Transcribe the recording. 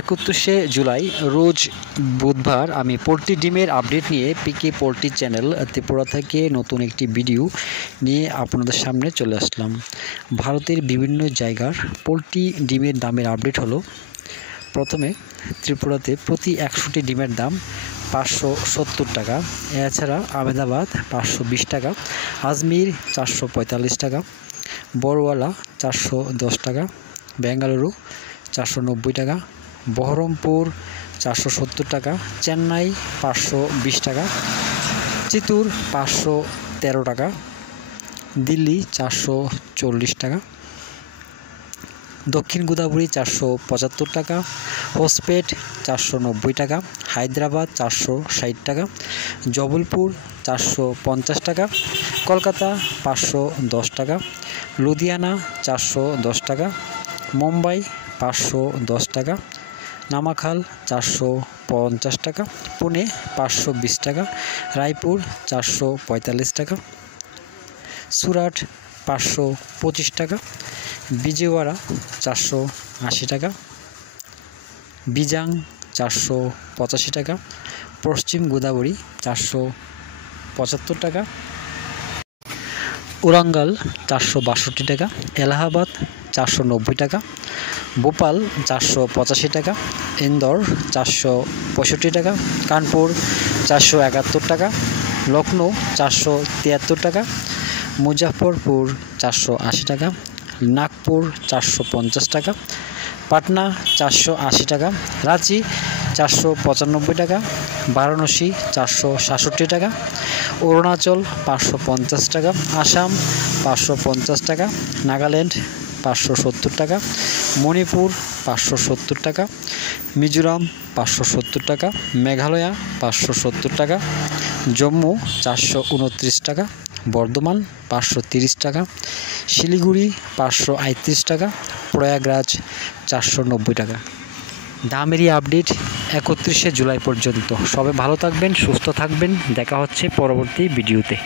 31শে জুলাই রোজ বুধবার আমি পোল্ট্রি ডিমের আপডেট নিয়ে পিকে পোল্ট্রি চ্যানেল ত্রিপুরা থেকে নতুন একটি ভিডিও নিয়ে আপনাদের সামনে চলে আসলাম। ভারতের বিভিন্ন জায়গার পোল্ট্রি ডিমের দামের আপডেট হলো। প্রথমে ত্রিপুরাতে প্রতি 100টি ডিমের দাম 570 টাকা। এছাড়া আহমেদাবাদ 520 টাকা, আজমির 445 টাকা, বড়ওয়ালা 410 টাকা, বেঙ্গালুরু 490 টাকা, বহরমপুর 470 টাকা, চেন্নাই 520 টাকা, চিত্তুর 513 টাকা, দিল্লি 440 টাকা, দক্ষিণ গোদাবরী 475 টাকা, হোসপেট 490 টাকা, হায়দ্রাবাদ 460 টাকা, জবলপুর 450 টাকা, কলকাতা 510 টাকা, লুধিয়ানা 410 টাকা, মুম্বাই 510 টাকা, নামাখাল 450 টাকা, পুনে 520 টাকা, রায়পুর 445 টাকা, সুরাট 525 টাকা, বিজয়ওয়াড়া 480 টাকা, বিজাং 485 টাকা, পশ্চিম গোদাবরী 475 টাকা, ওরাঙ্গাল 462 টাকা, এলাহাবাদ 490 টাকা, ভোপাল 485 টাকা, ইন্দোর 465 টাকা, কানপুর 471 টাকা, লখনৌ 473 টাকা, মুজফ্ফরপুর 480 টাকা, নাগপুর 450 টাকা, পাটনা 480 টাকা, রাঁচি 495 টাকা, বারাণসী 467 টাকা, অরুণাচল 550 টাকা, আসাম 550 টাকা, নাগাল্যান্ড 570 টাকা, মণিপুর 570 টাকা, মিজোরাম 570 টাকা, মেঘালয় 570 টাকা, জম্মু 429 টাকা, বর্ধমান 530 টাকা, শিলিগুড়ি 538 টাকা, প্রয়াগরাজ 490 টাকা। দামেরই আপডেট 31শে জুলাই পর্যন্ত। সবাই ভালো থাকবেন, সুস্থ থাকবেন। দেখা হচ্ছে পরবর্তী ভিডিওতে।